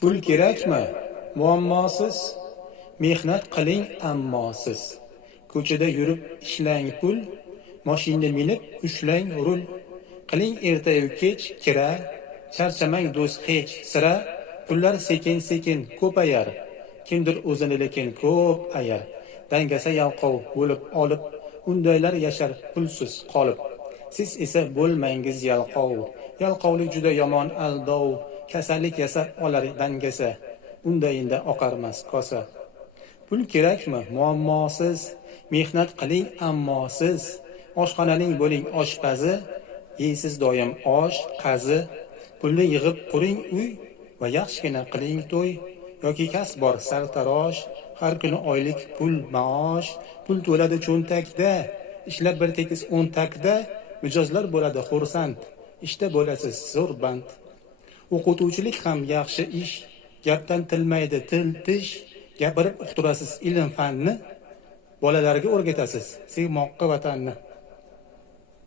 Pul kerakmi? Muammosiz. Mehnat qiling ammo siz. Ko'chada yurib ishlang pul, mashina minib ushlang rul. Qiling ertayu kech kira, charchamang do'st hech sira. Pullar sekin-sekin ko'payar, kimdir o'zini lekin ko'p ayar. Dangasa yalqov bo'lib olib, undaylar yashar pulsiz qolib. Siz esa bo'lmangiz yalqov. Yalqovlik juda yomon aldov. Kasallik yasab olar dangasa, undayinda oqarmas kosa. Pul kerakmi? Muammosiz. Mehnat qiling ammo siz. Oshxonaning bo'ling oshpazi, yeysiz doim osh, qazi. Pulni yig'ib quring uy va yaxshigina qiling to'y. Yoki kasb bor sartarosh, har kuni oylik pul maosh. Pul to'ladi cho'ntakda, ishlab bir tekis 10 takda. Mijozlar bo'ladi xursand, ishda bo'lasiz zo'r band. O'qituvchilik ham yaxshi ish, gapdan tilmaydi til tish. Gapirib uqtirasiz ilm fanni, bolalarga o'rgatasiz sevmoqqa vatanni.